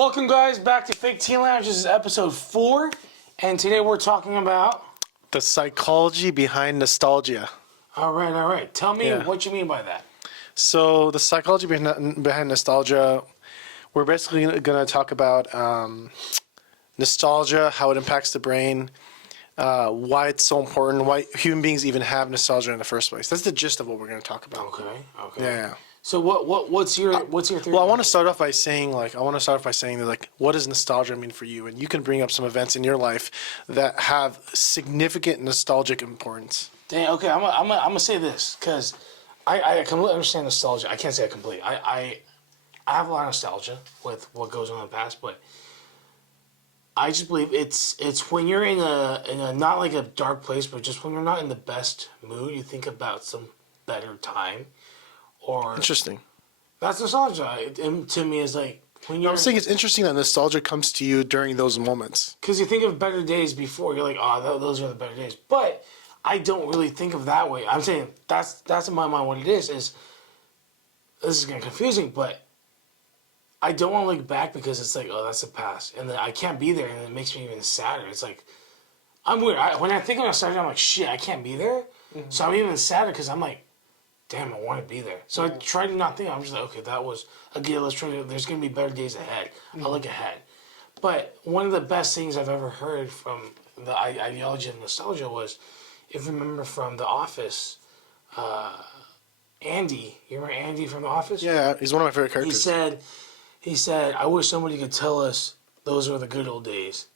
Welcome, guys, back to Fake Teen Lounge. This is episode 4, and today we're talking about... The psychology behind nostalgia. All right. Tell me what you mean by that. So the psychology behind nostalgia, we're basically going to talk about nostalgia, how it impacts the brain, why it's so important, why human beings even have nostalgia in the first place. That's the gist of what we're going to talk about. Okay. Yeah. So what's your theory? Well, I want to start off by saying that, what does nostalgia mean for you? And you can bring up some events in your life that have significant nostalgic importance. Dang, okay, I'm gonna say this because I completely understand nostalgia. I can't say I completely. I have a lot of nostalgia with what goes on in the past, but I just believe it's when you're in a not like a dark place, but just when you're not in the best mood, you think about some better time. Or Interesting. That's nostalgia. To me, is like when you're. I'm saying it's interesting that nostalgia comes to you during those moments. Because you think of better days before, you're like, oh, those are the better days. But I don't really think of that way. I'm saying that's in my mind what it is. This is getting confusing, but I don't want to look back because it's like, oh, that's the past, and then I can't be there, and it makes me even sadder. It's like I'm weird. When I think of nostalgia, I'm like, shit, I can't be there. Mm-hmm. So I'm even sadder because I'm like, damn, I want to be there. So I try to not think. I'm just like, okay, that was again. Let's try to. There's gonna be better days ahead. I'll look ahead. But one of the best things I've ever heard from the ideology of nostalgia was, if you remember from The Office, Andy. You remember Andy from The Office? Yeah, he's one of my favorite characters. He said, I wish somebody could tell us those were the good old days.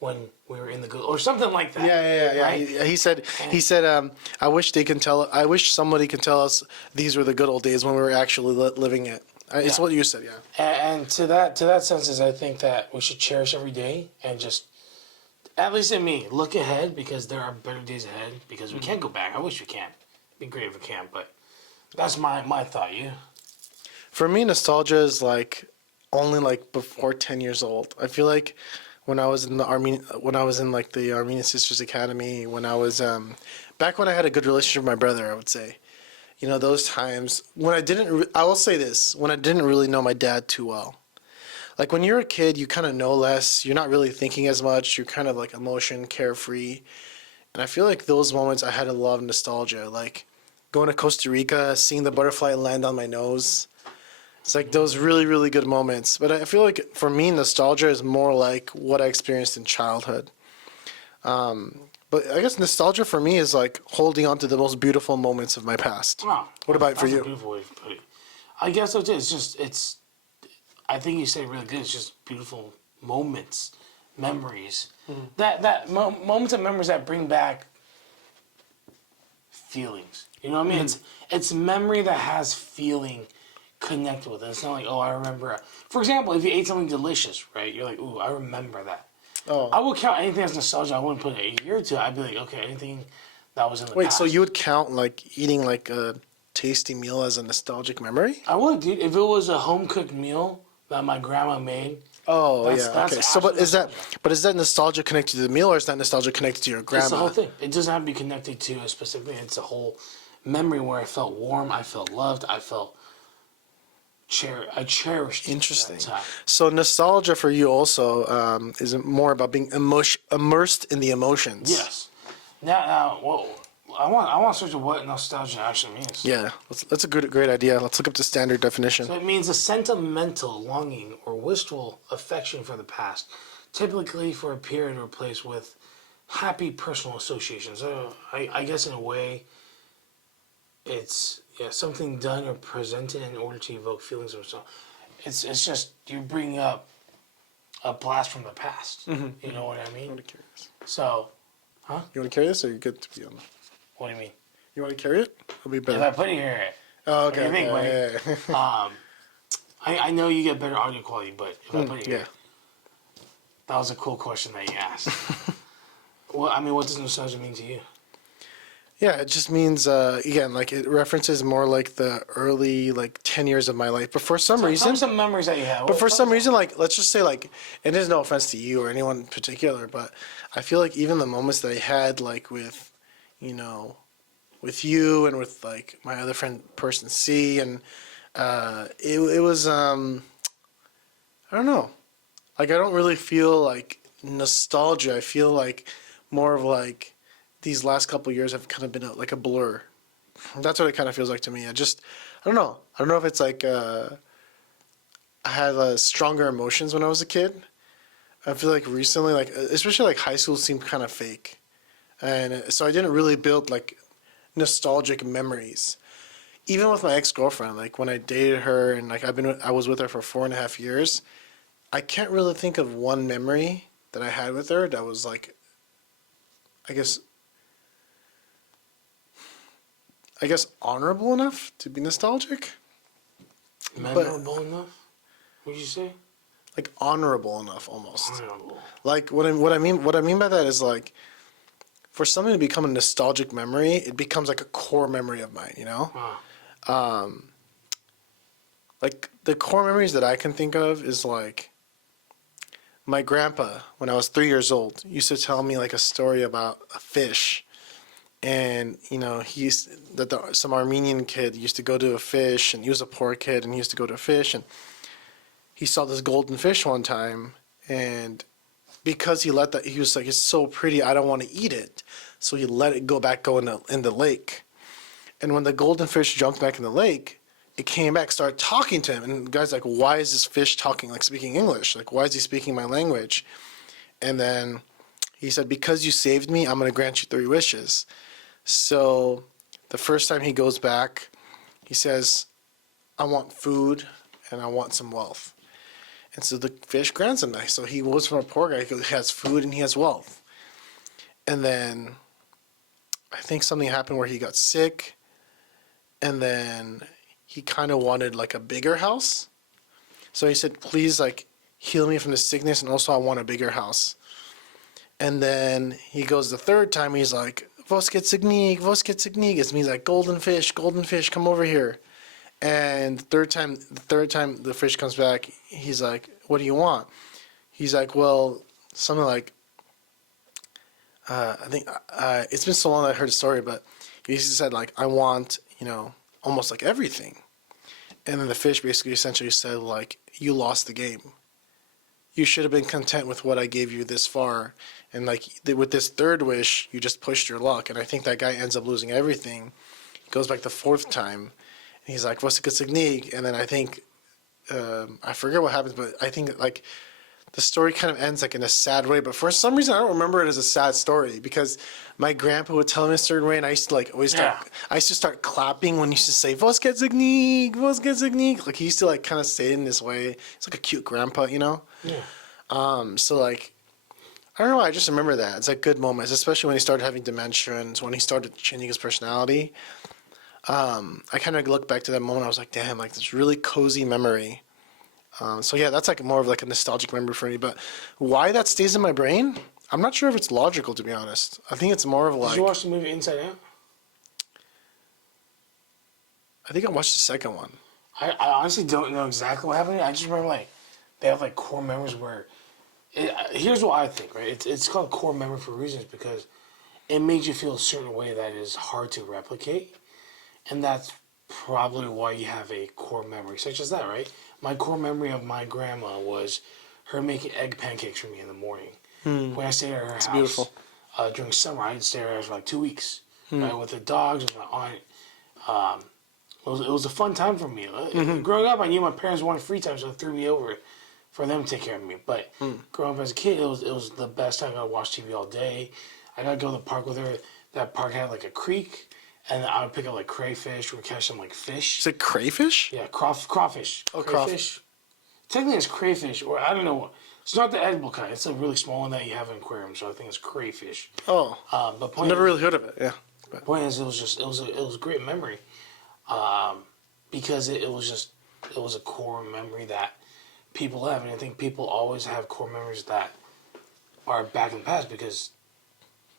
When we were in the good, or something like that. Yeah. Right? He said, I wish somebody can tell us these were the good old days when we were actually living it. It's what you said, yeah. And to that sense is, I think that we should cherish every day and just, at least in me, look ahead because there are better days ahead because we can't go back. I wish we can. It'd be great if we can, but that's my thought. You? For me, nostalgia is only before 10 years old. I feel like. When I was in the the Armenian Sisters Academy, when I was back when I had a good relationship with my brother, I would say, those times when I will say this, when I didn't really know my dad too well. Like when you're a kid, you kind of know less. You're not really thinking as much. You're kind of like emotion, carefree, and I feel like those moments I had a lot of nostalgia. Like going to Costa Rica, seeing the butterfly land on my nose. It's like those really, really good moments. But I feel like for me, nostalgia is more like what I experienced in childhood. But I guess nostalgia for me is like holding on to the most beautiful moments of my past. Wow. What about for you? That's a beautiful way to put it. I guess so too. I think you said it really good. It's just beautiful moments, memories. Mm-hmm. Moments and memories that bring back feelings. You know what I mean? Mm-hmm. It's memory that has feeling connected with it. It's not like, oh, I remember. For example, if you ate something delicious, right? You're like, ooh, I remember that. Oh. I would count anything as nostalgia. I wouldn't put a year to it. I'd be like, okay, anything that was in the past. Wait, so you would count eating a tasty meal as a nostalgic memory? I would, dude. If it was a home cooked meal that my grandma made. Oh, okay. So, is that nostalgia connected to the meal, or is that nostalgia connected to your grandma? It's the whole thing. It doesn't have to be connected to a specific. It's a whole memory where I felt warm, I felt loved, I felt. I cherished. Interesting. That time. So nostalgia for you also is more about being immersed in the emotions. Yes. Now, I want to search what nostalgia actually means. Yeah, that's a great idea. Let's look up the standard definition. So it means a sentimental longing or wistful affection for the past, typically for a period or place with happy personal associations. I guess in a way, it's. Yeah, something done or presented in order to evoke feelings of so. It's just you bring up a blast from the past. Mm-hmm. You know what I mean? I want to carry this. So, huh? You want to carry this, or are you good to be on? What do you mean? You want to carry it? It'll be better. If I put it here. Oh, okay. What do you think, yeah. I know you get better audio quality, but if I put it here, yeah. That was a cool question that you asked. Well, I mean, what does nostalgia mean to you? Yeah, it just means, again, it references more the early, 10 years of my life. But for some reason... some memories that you have. But for some reason, let's just say, and there's no offense to you or anyone in particular, but I feel like even the moments that I had, with, with you and with, my other friend, person C, and it was, I don't know. Like I don't really feel like nostalgia. I feel like more of like these last couple years have kind of been like a blur. That's what it kind of feels like to me. I don't know. I don't know if it's like I had stronger emotions when I was a kid. I feel like recently, like especially like high school seemed kind of fake, and so I didn't really build like nostalgic memories. Even with my ex girlfriend, like when I dated her and like I was with her for 4.5 years. I can't really think of one memory that I had with her that was like, I guess, honorable enough to be nostalgic, but Memorable enough? What'd you say? like honorable enough almost. Honorable. Like what I mean by that is like for something to become a nostalgic memory, it becomes like a core memory of mine. You know, Wow. like the core memories that I can think of is like my grandpa when I was 3 years old used to tell me like a story about a fish. And some Armenian kid used to go to a fish, and he was a poor kid, and he used to go to a fish, and he saw this golden fish one time, and because he was like, it's so pretty, I don't want to eat it, so he let it go in the lake, and when the golden fish jumped back in the lake, it came back, started talking to him, and the guy's like, why is this fish talking, like speaking English, like why is he speaking my language? And then he said, because you saved me, I'm going to grant you 3 wishes. So the first time he goes back, he says, I want food and I want some wealth. And so the fish grants him that. So he goes from a poor guy, he has food and he has wealth. And then I think something happened where he got sick. And then he kind of wanted like a bigger house. So he said, please, like, heal me from the sickness. And also, I want a bigger house. And then he goes the third time, he's like, Vos get signig. It means like golden fish, come over here. And the third time the fish comes back, he's like, what do you want? He's like, well, something like, I think it's been so long that I heard the story, but he said like, I want, almost like everything. And then the fish basically essentially said like, you lost the game. You should have been content with what I gave you this far. And like with this third wish, you just pushed your luck. And I think that guy ends up losing everything. He goes back the fourth time. And he's like, what's a good technique? And then I think, I forget what happens, but I think like the story kind of ends like in a sad way. But for some reason, I don't remember it as a sad story because my grandpa would tell me a certain way. And I used to like always start clapping when he used to say, Vos get technique, Vos get technique. Like he used to like kind of say it in this way. It's like a cute grandpa, Yeah. So like, I don't know. I just remember that. It's like good moments, especially when he started having dementia and when he started changing his personality. I kind of look back to that moment. I was like, damn, like this really cozy memory. So yeah, that's like more of like a nostalgic memory for me. But why that stays in my brain, I'm not sure if it's logical, to be honest. I think it's more of like. Did you watch the movie Inside Out? I think I watched the second one. I honestly don't know exactly what happened. I just remember like they have like core memories where. Here's what I think, right? It's called core memory for reasons because it made you feel a certain way that is hard to replicate, and that's probably why you have a core memory such as that, right? My core memory of my grandma was her making egg pancakes for me in the morning. When I stayed at her house, beautiful. During summer, I'd stay at her house for like 2 weeks, right, with the dogs and my aunt. It was a fun time for me. Growing up, I knew my parents wanted free time, so they threw me over for them to take care of me. But growing up as a kid, it was the best time. I got to watch TV all day. I got to go to the park with her. That park had like a creek, and I would pick up like crayfish or catch some like fish. Is it crayfish? Yeah, crawfish. Oh, crayfish. Technically, it's crayfish, or I don't know. It's not the edible kind. It's a really small one that you have in aquarium. So I think it's crayfish. Oh, But I've never really heard of it. Yeah. point is, it was a great memory, because it was a core memory that people have, and I think people always have core memories that are back in the past because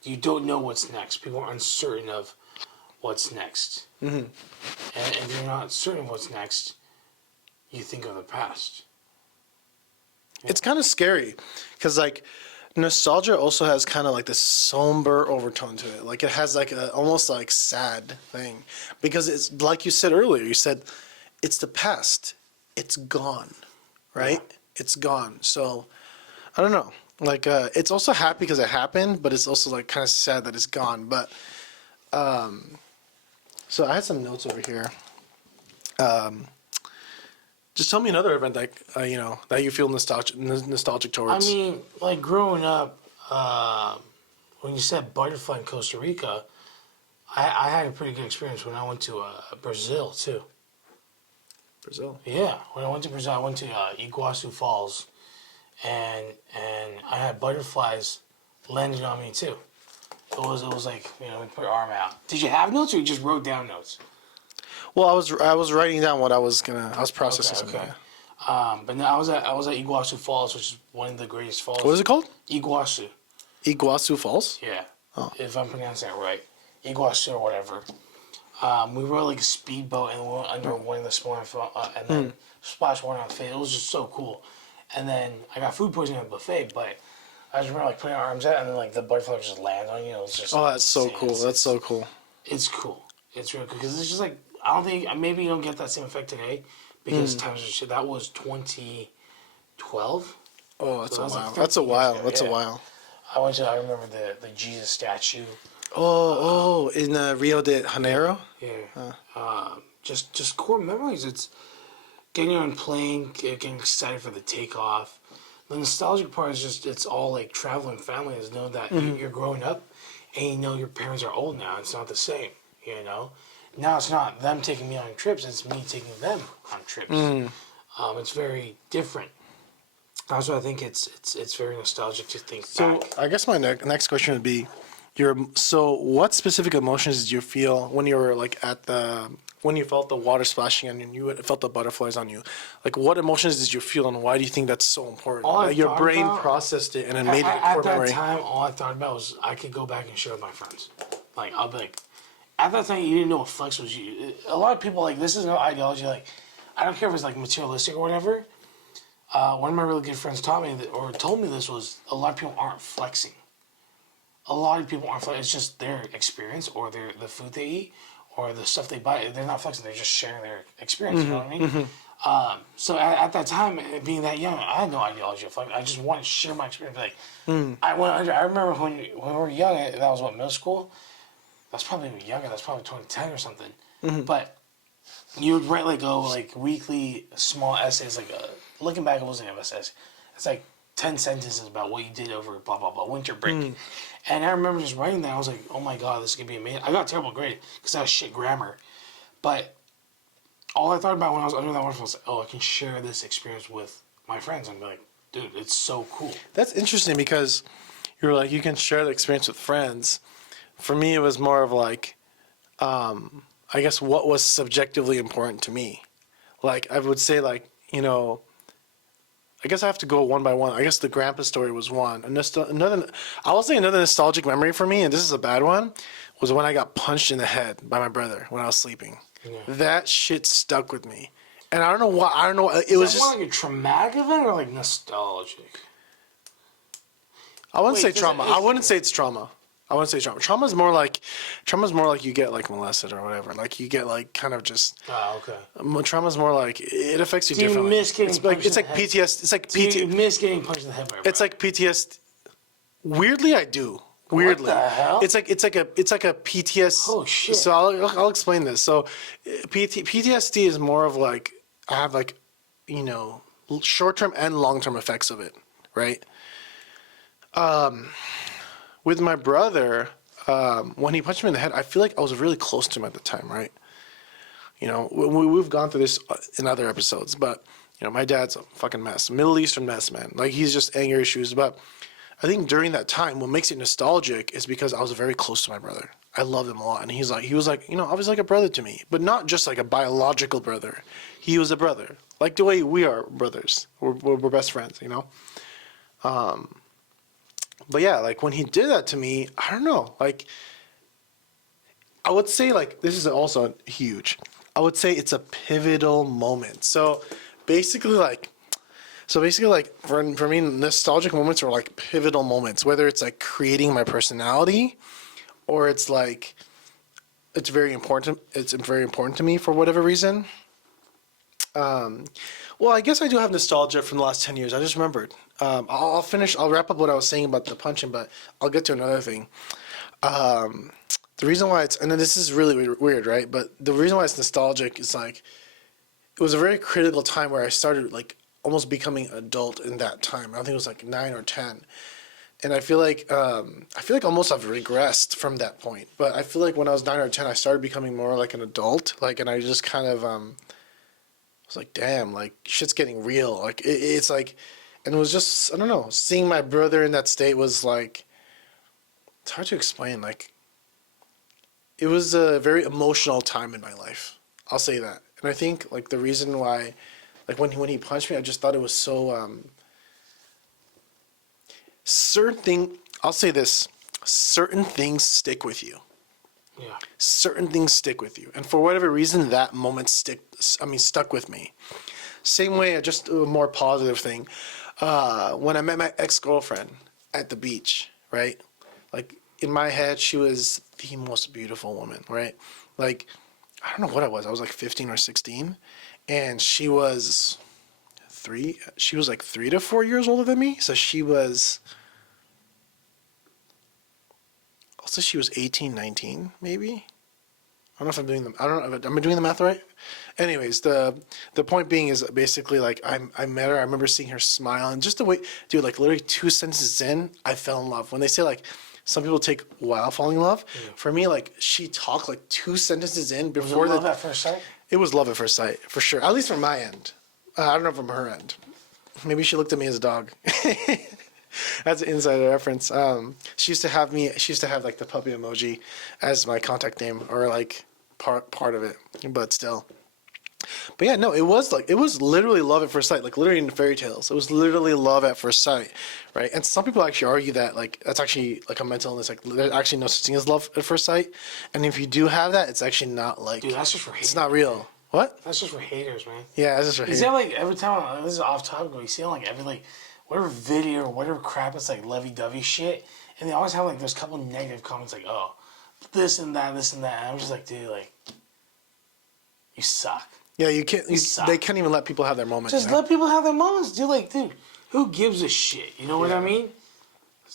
you don't know what's next. People are uncertain of what's next, and if you're not certain of what's next, you think of the past. It's kind of scary because like nostalgia also has kind of like this somber overtone to it. Like it has like a almost like sad thing because it's like you said earlier. You said it's the past. It's gone, right? Yeah. It's gone. So I don't know. Like, it's also happy because it happened, but it's also like kind of sad that it's gone. But so I had some notes over here. Just tell me another event that that you feel nostalgic I towards. mean, like growing up, when you said butterfly in Costa Rica, I had a pretty good experience when I went to Brazil too. Brazil. Yeah, when I went to Brazil, I went to Iguazu Falls, and I had butterflies landed on me too. It was like we put our arm out. Did you have notes or you just wrote down notes? Well, I was writing down what I was processing Okay, something. okay. But no, I was at Iguazu Falls, which is one of the greatest falls. What is it called? Iguazu. Iguazu Falls. Yeah. Oh. If I'm pronouncing that right. Iguazu or whatever. We rode like a speedboat and we went under one of the smaller and then splashed water on the face. It was just so cool. And then I got food poisoning at the buffet, but I just remember like putting our arms out and then like the butterfly would just land on you. It was just Oh, that's so insane. cool. That's so cool. It's cool. It's real cool because it's just like I don't think maybe you don't get that same effect today because times are shit. That was 2012. Oh, that's So a that was, like, while. 13 That's a years while. ago, That's a yeah. while. I remember the Jesus statue. Oh, in Rio de Janeiro. Yeah. Just core memories. It's getting on a plane, getting excited for the takeoff. The nostalgic part is just it's all like traveling family is know that you're growing up and you know your parents are old now. It's not the same, you know. Now it's not them taking me on trips, it's me taking them on trips. It's very different. That's why I think it's very nostalgic to think So back. I guess my next question would be, what specific emotions did you feel when you were like when you felt the water splashing on you and you felt the butterflies on you? Like, what emotions did you feel and why do you think that's so important? All I Like, your thought brain about- processed it and it made it At core that memory. time, all I thought about was I could go back and share with my friends. Like I'll be like, at that time you didn't know what flex was. A lot of people like this is no ideology. Like I don't care if it's like materialistic or whatever. One of my really good friends taught me or told me this was a lot of people aren't flexing. A lot of people aren't flexing. It's just their experience or the food they eat or the stuff they buy. They're not flexing. They're just sharing their experience. You know what I mean? So at that time, being that young, I had no ideology of flex. I just wanted to share my experience. Like I remember when we were young. That was what middle school. That's probably even younger. That's probably 2010 or something. But you would write like weekly small essays. Looking back, it wasn't an essay. It's like 10 sentences about what you did over blah blah blah winter break. And I remember just writing that. I was like, oh my god, this is gonna be amazing. I got a terrible grade because I was shit grammar. But all I thought about when I was under that waterfall was, oh, I can share this experience with my friends. And be like, dude, it's so cool. That's interesting because you're like, you can share the experience with friends. For me, it was more of like, I guess what was subjectively important to me. Like, I would say like, I guess I have to go one by one. I guess the grandpa story was one. I will say another nostalgic memory for me, and this is a bad one, was when I got punched in the head by my brother when I was sleeping. Yeah. That shit stuck with me. And I don't know why. I don't know. It Is was that just. more like a traumatic event or like nostalgic? I wouldn't Wait, say does trauma. it- I wouldn't say it's trauma. I wouldn't say trauma. Trauma's more like you get like molested or whatever. Like you get like kind of just. Oh, okay. Trauma's more like it affects you Do you differently. miss getting it's like punched it's in like the head? PTSD. It's like Do you PT. miss getting punched in the head by a It's like PTSD. Weirdly, I do. Weirdly, the hell? it's like a PTSD. Oh, shit. So I'll explain this. So, PTSD is more of like I have like, short term and long term effects of it, right? With my brother, when he punched me in the head, I feel like I was really close to him at the time, right? We've gone through this in other episodes, but my dad's a fucking mess, Middle Eastern mess, man. Like he's just anger issues. But I think during that time, what makes it nostalgic is because I was very close to my brother. I loved him a lot, and he was like, obviously like a brother to me, but not just like a biological brother. He was a brother, like the way we are brothers. We're best friends, But yeah, like when he did that to me, I don't know, like. I would say like this is also huge. I would say it's a pivotal moment. So basically like for me nostalgic moments are like pivotal moments, whether it's like creating my personality or it's like it's very important to me for whatever reason. Well, I guess I do have nostalgia from the last 10 years. I just remembered. I'll finish. I'll wrap up what I was saying about the punching, but I'll get to another thing. Um, the reason why it's, and then this is really weird, right? But the reason why it's nostalgic is like it was a very critical time where I started like almost becoming an adult in that time. I think it was like 9 or 10, and I feel like almost I've regressed from that point. But I feel like when I was 9 or 10, I started becoming more like an adult. Like, and I just kind of was like, damn, like shit's getting real. Like it's like, and it was just I don't know. Seeing my brother in that state was like it's hard to explain. Like it was a very emotional time in my life. I'll say that. And I think like the reason why, like when he punched me, I just thought it was so certain thing. I'll say this: certain things stick with you. Yeah. Certain things stick with you, and for whatever reason, that moment stuck with me. Same way, just a more positive thing. When I met my ex-girlfriend at the beach, right? Like in my head, she was the most beautiful woman, right? Like I don't know what I was. I was like 15 or 16, and she was three. She was like 3 to 4 years older than me. So she was. Also, she was 18, 19, maybe. I don't know if I'm doing them. I don't know. Am I doing the math right? Anyways, the point being is basically like I met her. I remember seeing her smile and just the way, dude. Like literally 2 sentences in, I fell in love. When they say like some people take a while falling in love, for me like she talked like 2 sentences in Was it before love at first sight? it was love at first sight for sure. At least from my end. I don't know from her end. Maybe she looked at me as a dog. That's an insider reference. She used to have me. She used to have like the puppy emoji as my contact name or like part of it. But still. But yeah, no, it was literally love at first sight. Like literally in fairy tales, it was literally love at first sight, right? And some people actually argue that like that's actually like a mental illness. Like there's actually no such thing as love at first sight. And if you do have that, it's actually not like Dude, that's just for haters. it's not real. What? That's just for haters, man. Yeah, that's just for You haters. see, like every time this is off topic, but you see like every like whatever video or whatever crap it's like lovey-dovey shit, and they always have like those couple negative comments like, oh, this and that, this and that. And I'm just like, dude, like, you suck. Yeah, you can't. suck. They can't even let people have their moments. Just let people have their moments, dude. Like, dude, who gives a shit? You know what I mean?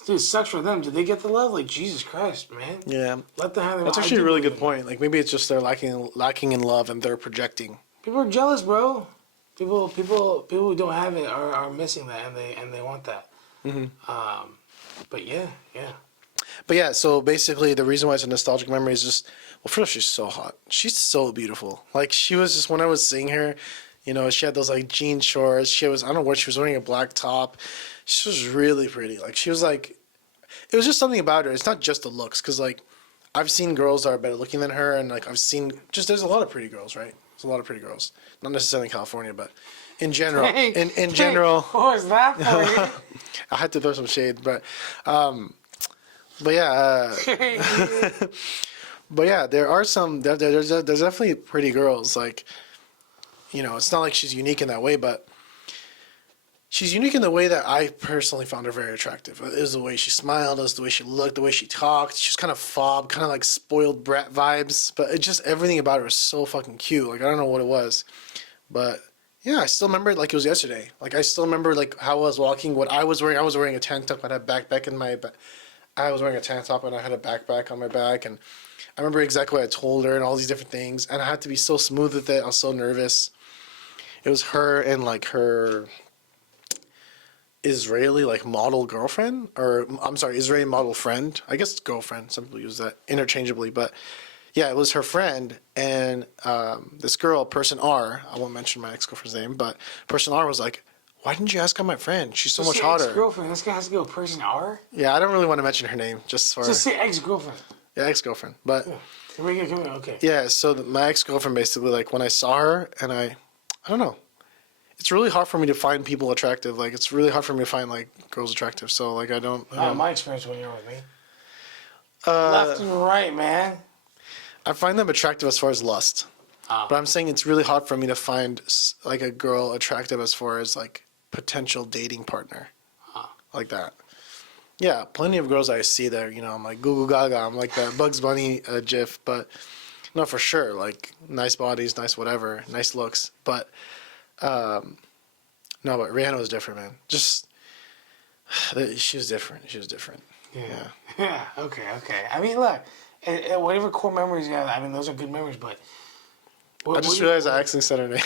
Dude, it sucks for them. Did they get the love? Like, Jesus Christ, man. Yeah, Let them have their. that's I actually do a really believe good in point. Like maybe it's just they're lacking in love and they're projecting. People are jealous, bro. People who don't have it are missing that, and they want that. But yeah. But yeah, so basically the reason why it's a nostalgic memory is just well, first she's so hot. She's so beautiful. Like she was just when I was seeing her, you know, she had those like jean shorts. She was I don't know what she was wearing a black top. She was really pretty. Like she was like, it was just something about her. It's not just the looks, because like I've seen girls that are better looking than her, and like I've seen just there's a lot of pretty girls, right? There's a lot of pretty girls, not necessarily in California, but in general. In general, What was that for you? I had to throw some shade, but yeah. But yeah, there are some. There's definitely pretty girls. Like, you know, it's not like she's unique in that way, but she's unique in the way that I personally found her very attractive. It was the way she smiled, it was the way she looked, the way she talked. She was kind of fob, kind of like spoiled brat vibes. But it just everything about her was so fucking cute. Like I don't know what it was, but yeah, I still remember it like it was yesterday. Like I still remember like how I was walking, what I was wearing. I was wearing a tank top. I had a backpack in my. I was wearing a tank top and I had a backpack on my back, and I remember exactly what I told her and all these different things. And I had to be so smooth with it. I was so nervous. It was her and like her Israeli like model girlfriend, or I'm sorry, Israeli model friend. I guess it's girlfriend. Some people use that interchangeably, but yeah, it was her friend and this girl, person R. I won't mention my ex-girlfriend's name, but person R was like, "Why didn't you ask out my friend? She's so much hotter." Ex-girlfriend. This guy has to go person R. Yeah, I don't really want to mention her name, just for Just say ex-girlfriend. yeah, ex-girlfriend, but. Yeah. Come here. Okay. Yeah, so my ex-girlfriend basically, like, when I saw her, and I don't know. It's really hard for me to find people attractive. Like, it's really hard for me to find, like, girls attractive. So, like, I don't. My experience when you were with me. Left and right, man. I find them attractive as far as lust. But I'm saying it's really hard for me to find, like, a girl attractive as far as, like, potential dating partner. Like that. Yeah, plenty of girls I see there, you know, I'm like, goo goo gaga. I'm like that Bugs Bunny gif. But, no, for sure. Like, nice bodies, nice whatever, nice looks. But No, but Rihanna was different, man. Just she was different. She was different. Yeah. Yeah. Yeah. Okay. Okay. I mean, look, whatever core memories you have, I mean, those are good memories. But I just realized I accidentally said her name.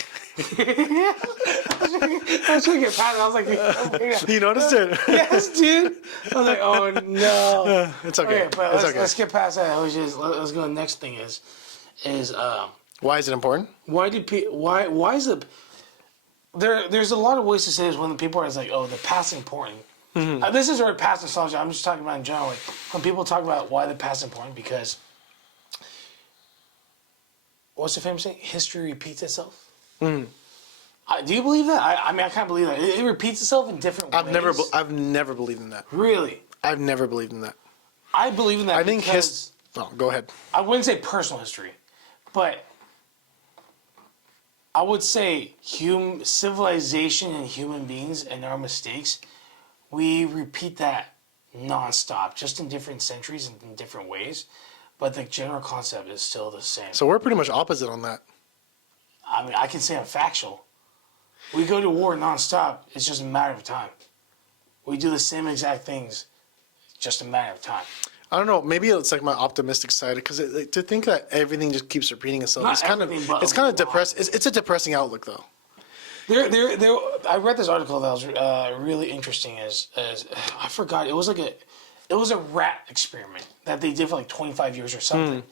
I was trying to get past it. I was like, oh, yeah. You noticed it? Yes, dude. I was like, oh no. It's okay. Okay, but It's let's okay. let's get past that. Let's go to the next thing is Why is it important? why do why is the there's a lot of ways to say this when people are like, oh, the past is important. This is already past nostalgia. I'm just talking about in general. Like when people talk about why the past is important, because what's the famous saying? History repeats itself. Do you believe that? I mean, I can't believe that. It repeats itself in different ways. I've never believed in that. Really? I've never believed in that. I believe in that. I think because Oh, go ahead. I wouldn't say personal history, but I would say civilization and human beings and our mistakes, we repeat that nonstop, just in different centuries and in different ways. But the general concept is still the same. So we're pretty much opposite on that. I mean, I can say I'm factual. We go to war nonstop. It's just a matter of time. We do the same exact things. It's just a matter of time. I don't know. Maybe it's like my optimistic side because to think that everything just keeps repeating itself. Not It's kind everything, but of a lot. depressed. It's a depressing outlook, though. I read this article that was really interesting. As I forgot, it was a rat experiment that they did for like 25 years or something,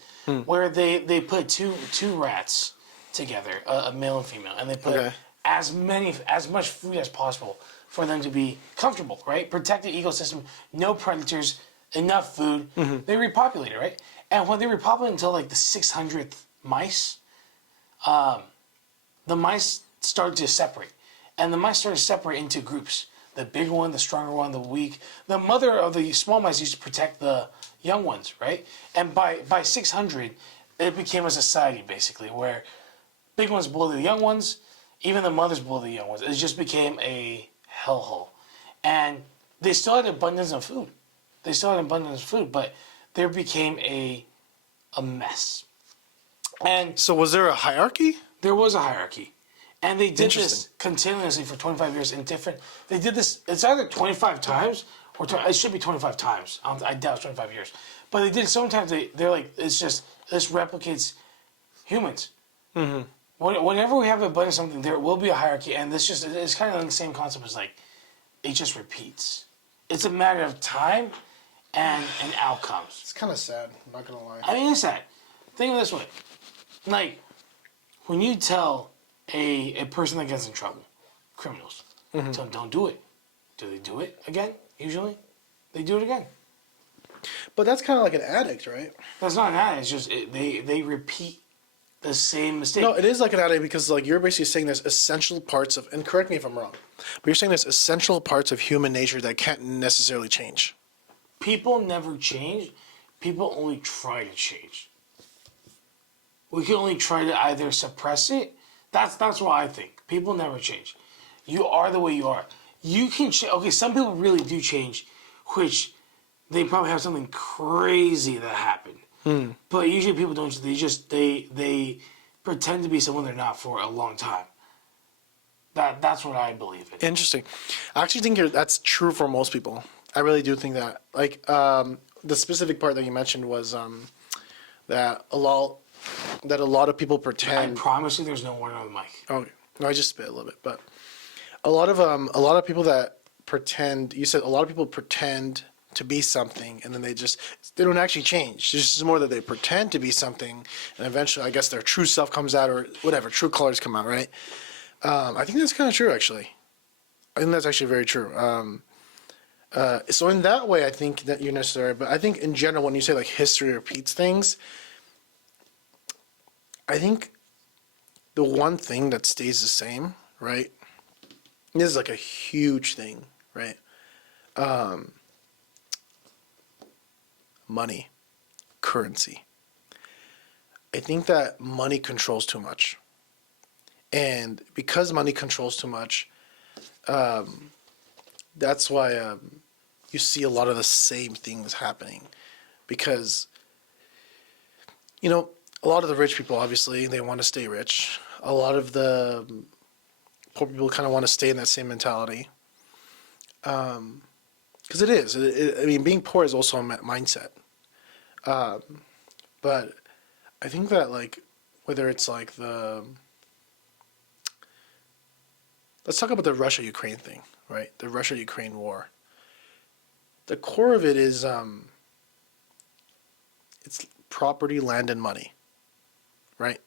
where they put two rats together, a male and female, and they put as much food as possible for them to be comfortable, right? Protect the ecosystem, no predators, enough food. They repopulated, right? And when they repopulated until like the 600th mice, the mice started to separate. And the mice started to separate into groups. The bigger one, the stronger one, the weak. The mother of the small mice used to protect the young ones, right? And by 600, it became a society, basically, where big ones bully the young ones, even the mothers bully the young ones. It just became a hellhole. And they still had abundance of food. But there became a mess. And So was there a hierarchy? there was a hierarchy. And they did this Interesting. continuously for 25 years in different. They did this. It's either 25 times or it should be 25 times. I doubt it's 25 years, but they did it so many times. They're like, it's just this replicates humans. Whenever we have abundance of something, there will be a hierarchy, and it's kind of like the same concept as like it just repeats. It's a matter of time and outcomes. It's kind of sad. I'm not gonna lie. I mean, it's sad. Think of it this way, like when you tell a person that gets in trouble, criminals, tell them don't do it. Do they do it again? Usually, they do it again. But that's kind of like an addict, right? That's not an addict. It's just they repeat the same mistake. No, it is like an addict because like you're basically saying there's essential parts of, and correct me if I'm wrong, but you're saying there's essential parts of human nature that can't necessarily change. People never change. People only try to change. We can only try to either suppress it. That's what I think. People never change. You are the way you are. You can change. Okay, some people really do change, which they probably have something crazy that happened. But usually people don't. They pretend to be someone they're not for a long time. That's what I believe in. Interesting. I actually think that's true for most people. I really do think that. Like the specific part that you mentioned was that a lot of people I pretend. promise you, there's no water on the mic. Okay. No, I just spit a little bit, but a lot of people that pretend. You said a lot of people pretend to be something, and then they don't actually change. It's just more that they pretend to be something, and eventually, I guess their true self comes out, or whatever, true colors come out, right? I think that's kind of true, actually. I think that's actually very true. So in that way, I think that you're necessary. But I think in general, when you say like history repeats things, I think the one thing that stays the same, right? This is like a huge thing, right? Money, currency. I think that money controls too much. And because money controls too much, that's why you see a lot of the same things happening. Because, a lot of the rich people, obviously, they want to stay rich. A lot of the poor people kind of want to stay in that same mentality. Because it is. I mean, being poor is also a mindset. Um, but I think that like whether it's like the let's talk about the Russia Ukraine thing, right? The Russia Ukraine war. The core of it is it's property, land, and money, right?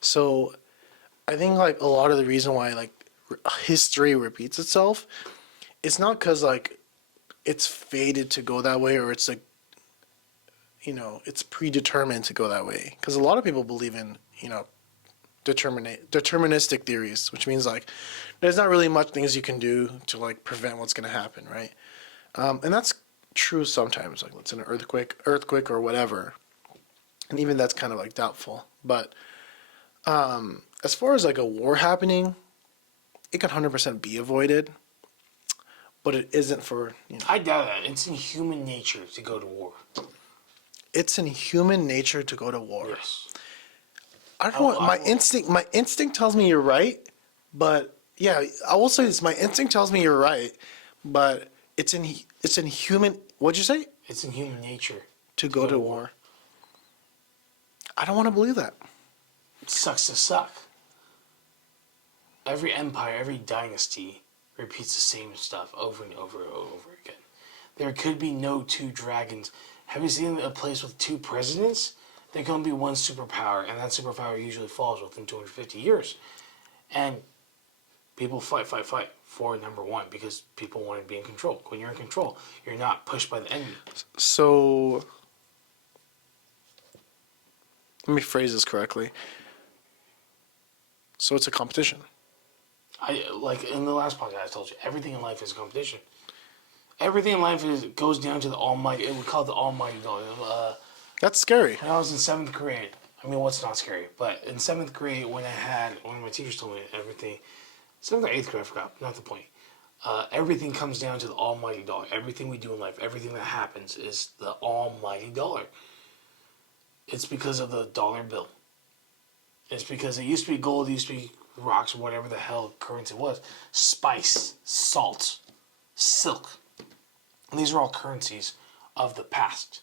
So I think like a lot of the reason why like history repeats itself, it's not because like it's fated to go that way or it's like it's predetermined to go that way. Because a lot of people believe in deterministic theories, which means like there's not really much things you can do to like prevent what's going to happen, right? And that's true sometimes, like let's say an earthquake or whatever, and even that's kind of like doubtful. But as far as like a war happening, it can 100% be avoided, but it isn't for I doubt that. It's in human nature to go to war. It's in human nature to go to war. Yes. I don't know. My instinct tells me you're right, but yeah, I will say this. My instinct tells me you're right, but it's in human. What'd you say? It's in human nature To go to war. I don't want to believe that. It sucks to suck. Every empire, every dynasty repeats the same stuff over and over and over again. There could be no two dragons. Have you seen a place with two presidents? There can only be one superpower, and that superpower usually falls within 250 years. And people fight for number one because people want to be in control. When you're in control, you're not pushed by the enemy. So, let me phrase this correctly. So it's a competition. Like in the last podcast, I told you, everything in life is a competition. Everything in life goes down to the almighty. We call it the almighty dollar. That's scary. When I was in 7th grade, I mean, what's not scary? But in 7th grade, when one of my teachers told me everything, 7th or 8th grade, I forgot, not the point. Everything comes down to the almighty dollar. Everything we do in life, everything that happens is the almighty dollar. It's because of the dollar bill. It's because it used to be gold, it used to be rocks, whatever the hell currency was. Spice, salt, silk. These are all currencies of the past.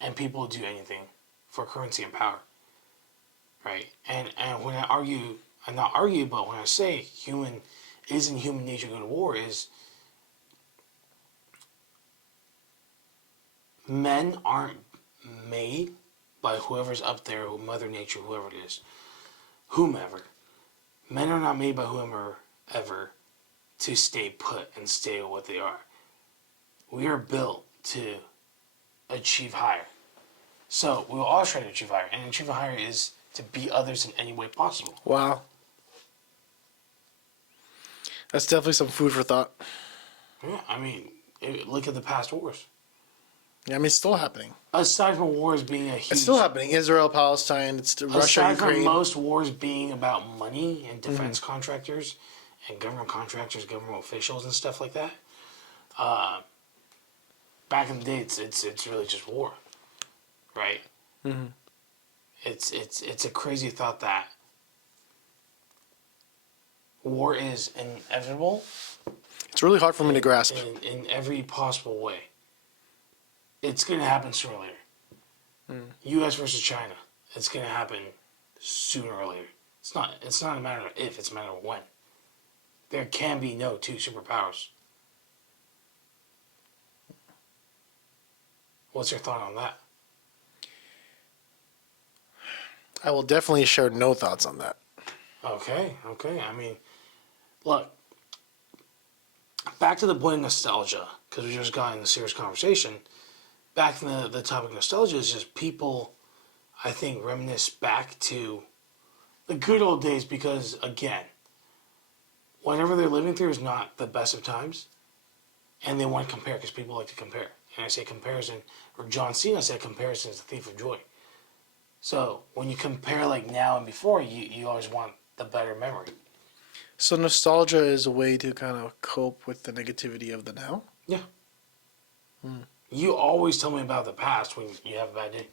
And people will do anything for currency and power. Right? And when I argue, I'm not argue, but when I say human nature to go to war is men aren't made by whoever's up there, Mother Nature, whoever it is, whomever. Men are not made by whomever ever to stay put and stay what they are. We are built to achieve higher. So we will all try to achieve higher, and achieving higher is to beat others in any way possible. Wow. That's definitely some food for thought. Yeah, I mean, look at the past wars. Yeah, I mean, it's still happening. Aside from wars being a huge... It's still happening. Israel, Palestine, it's Russia, Ukraine. Aside from most wars being about money and defense contractors and government contractors, government officials and stuff like that, back in the day, it's really just war, right? Mm-hmm. It's a crazy thought that war is inevitable. It's really hard for me to grasp. In every possible way. It's going to happen sooner or later. U.S. versus China. It's going to happen sooner or later. It's not a matter of if, it's a matter of when. There can be no two superpowers. What's your thought on that? I will definitely share no thoughts on that. Okay. I mean, look, back to the point of nostalgia, because we just got in the serious conversation. Back in the topic of nostalgia is just people, I think, reminisce back to the good old days because, again, whatever they're living through is not the best of times, and they want to compare because people like to compare. And I say comparison, or John Cena said comparison is the thief of joy. So when you compare like now and before, you always want the better memory. So nostalgia is a way to kind of cope with the negativity of the now? Yeah. You always tell me about the past when you have a bad day.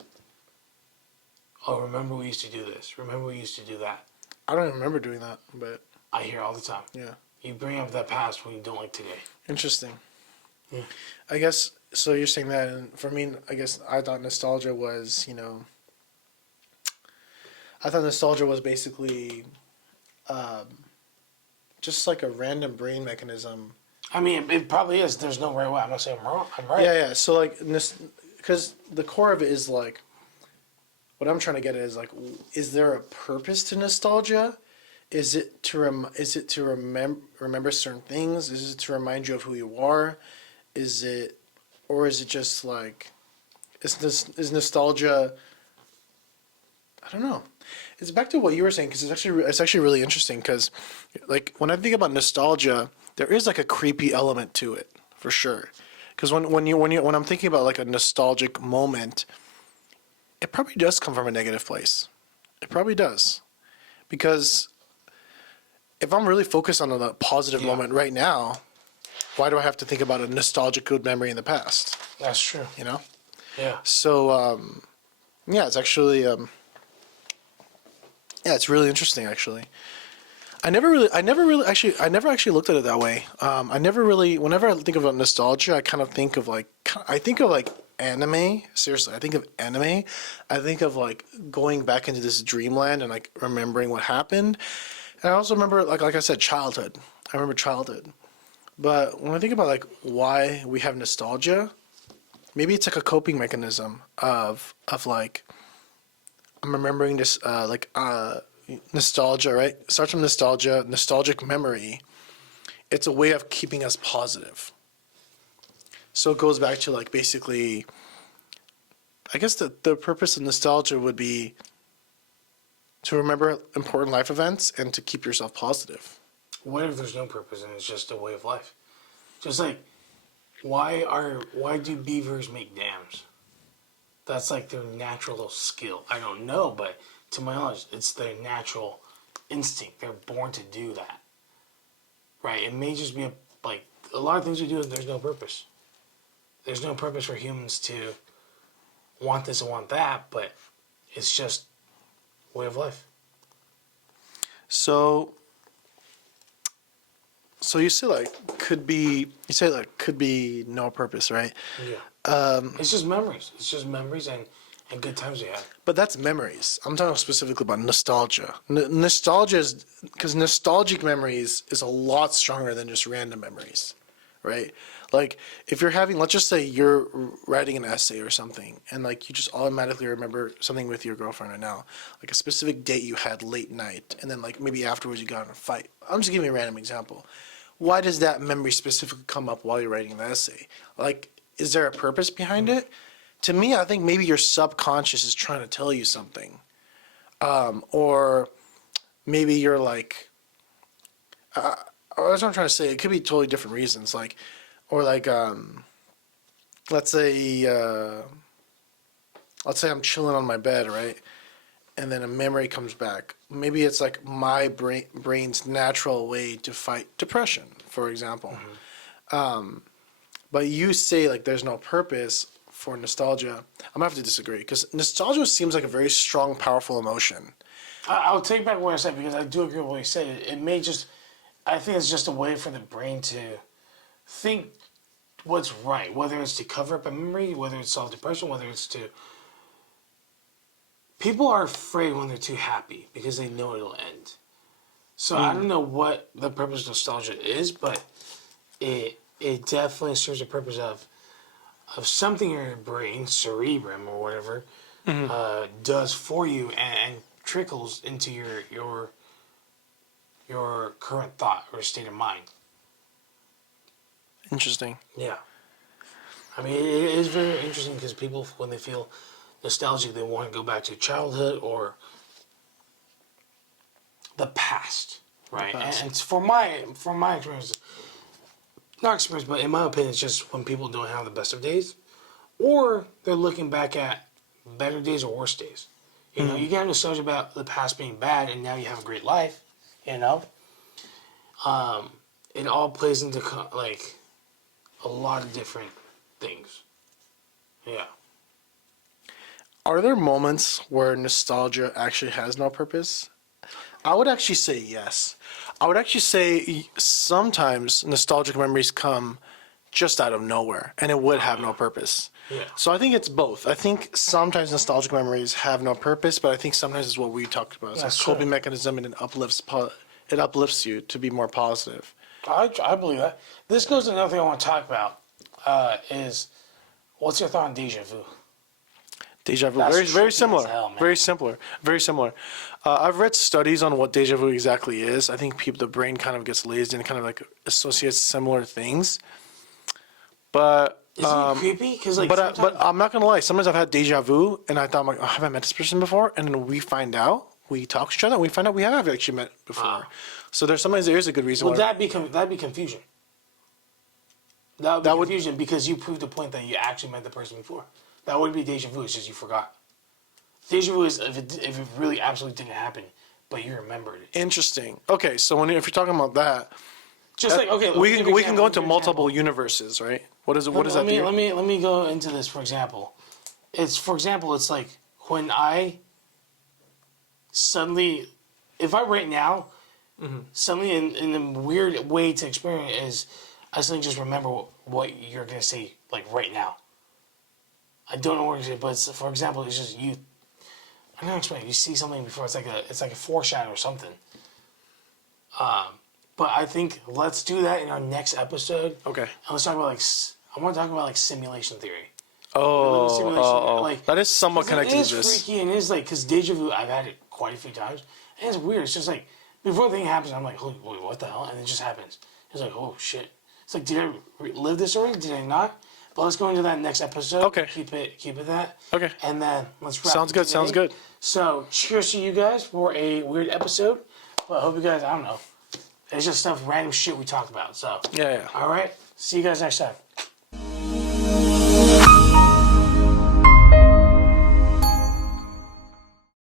Oh, remember we used to do this. Remember we used to do that. I don't even remember doing that, but... I hear all the time. Yeah. You bring up that past when you don't like today. Interesting. Yeah. I guess so. You're saying that, and for me, I guess I thought nostalgia was, I thought nostalgia was basically just like a random brain mechanism. I mean, it probably is. There's no right way. I'm not saying I'm wrong. I'm right. Yeah, yeah. So like, because the core of it is like, what I'm trying to get at is like, is there a purpose to nostalgia? Is it to remember certain things? Is it to remind you of who you are? Is it, or is it just like, is nostalgia? I don't know. It's back to what you were saying because it's actually really interesting because, like, when I think about nostalgia, there is like a creepy element to it for sure. Because when I'm thinking about like a nostalgic moment, it probably does come from a negative place. It probably does, because if I'm really focused on a positive moment right now, why do I have to think about a nostalgic good memory in the past? That's true. You know. Yeah. So yeah, it's actually yeah, it's really interesting actually. I never actually looked at it that way. I never really, whenever I think about nostalgia, I kind of think of like, anime. Seriously, I think of anime. I think of like going back into this dreamland and like remembering what happened. And I also remember, like I said, childhood. I remember childhood. But when I think about like why we have nostalgia, maybe it's like a coping mechanism of like, I'm remembering this nostalgia, right? It starts from nostalgia, nostalgic memory. It's a way of keeping us positive. So it goes back to like basically, I guess the purpose of nostalgia would be to remember important life events and to keep yourself positive. What if there's no purpose and it's just a way of life? Just like, why do beavers make dams? That's like their natural little skill. I don't know, but to my knowledge, it's their natural instinct. They're born to do that. Right? It may just be like a lot of things we do, there's no purpose. There's no purpose for humans to want this and want that, but it's just way of life. So you say like could be no purpose, right? Yeah. It's just memories. It's just memories and good times we had. But that's memories. I'm talking specifically about nostalgia. Nostalgia is because nostalgic memories is a lot stronger than just random memories, right? Like if you're having, let's just say you're writing an essay or something, and like you just automatically remember something with your girlfriend right now, like a specific date you had late night, and then like maybe afterwards you got in a fight. I'm just giving you a random example. Why does that memory specifically come up while you're writing the essay? Like, is there a purpose behind it? To me, I think maybe your subconscious is trying to tell you something. Or maybe you're like, or that's what I'm trying to say. It could be totally different reasons. Like, or like, let's say, I'm chilling on my bed, right? And then a memory comes back. Maybe it's like my brain's natural way to fight depression, for example. But you say like there's no purpose for nostalgia. I'm gonna have to disagree because nostalgia seems like a very strong, powerful emotion. I'll take back what I said because I do agree with what you said. It may just, I think it's just a way for the brain to think what's right, whether it's to cover up a memory, whether it's solve depression, whether it's to. People are afraid when they're too happy because they know it'll end. So I don't know what the purpose of nostalgia is, but it definitely serves a purpose of something in your brain, cerebrum or whatever, does for you and trickles into your current thought or state of mind. Interesting. Yeah. I mean, it is very interesting because people, when they feel nostalgic, they want to go back to childhood or the past, right? And from my experience, not experience, but in my opinion, it's just when people don't have the best of days, or they're looking back at better days or worse days. You know, you get nostalgia about the past being bad, and now you have a great life. You know, it all plays into like a lot of different things. Yeah. Are there moments where nostalgia actually has no purpose? I would actually say yes. I would actually say sometimes nostalgic memories come just out of nowhere, and it would have no purpose. Yeah. So I think it's both. I think sometimes nostalgic memories have no purpose, but I think sometimes it's what we talked about. It's That's a coping true. mechanism, and it uplifts you to be more positive. I believe that. This goes to another thing I want to talk about. Is what's your thought on deja vu? Deja vu, That's very trippy as similar, hell, man. very similar. I've read studies on what deja vu exactly is. I think the brain kind of gets lazy and kind of like associates similar things. But Isn't it creepy? Because like, but I'm not gonna lie. Sometimes I've had deja vu, and I thought, I'm like, oh, have I met this person before? And then we talk to each other, and we find out we have actually met before. So sometimes there is a good reason would why. that'd be confusion? That would be confusion because you proved the point that you actually met the person before. That wouldn't be deja vu. It's just you forgot. Deja vu is if it really absolutely didn't happen, but you remembered it. Interesting. Okay, so if you're talking about that, Just like okay, we can go into multiple universes, right? What does that do? Let me go into this for example. It's like when I suddenly, if I right now, suddenly in a weird way to experience is, I suddenly just remember what you're gonna say like right now. I don't know what you're saying, but for example, it's just you. I don't explain. You see something before. It's like a foreshadow or something. But I think let's do that in our next episode. Okay. And let's talk about I want to talk about like simulation theory. Like that is somewhat connected to It is this. freaky and it is like because deja vu. I've had it quite a few times, and it's weird. It's just like before the thing happens, I'm like, holy, wait, what the hell? And it just happens. It's like, oh shit. It's like, did I live this already? Did I not? But let's go into that next episode. Okay. Keep it that. Okay. And then let's wrap. Sounds it good. today. Sounds good. So cheers to you guys for a weird episode. But I hope you guys. I don't know. It's just stuff, random shit we talk about. So. Yeah. All right. See you guys next time.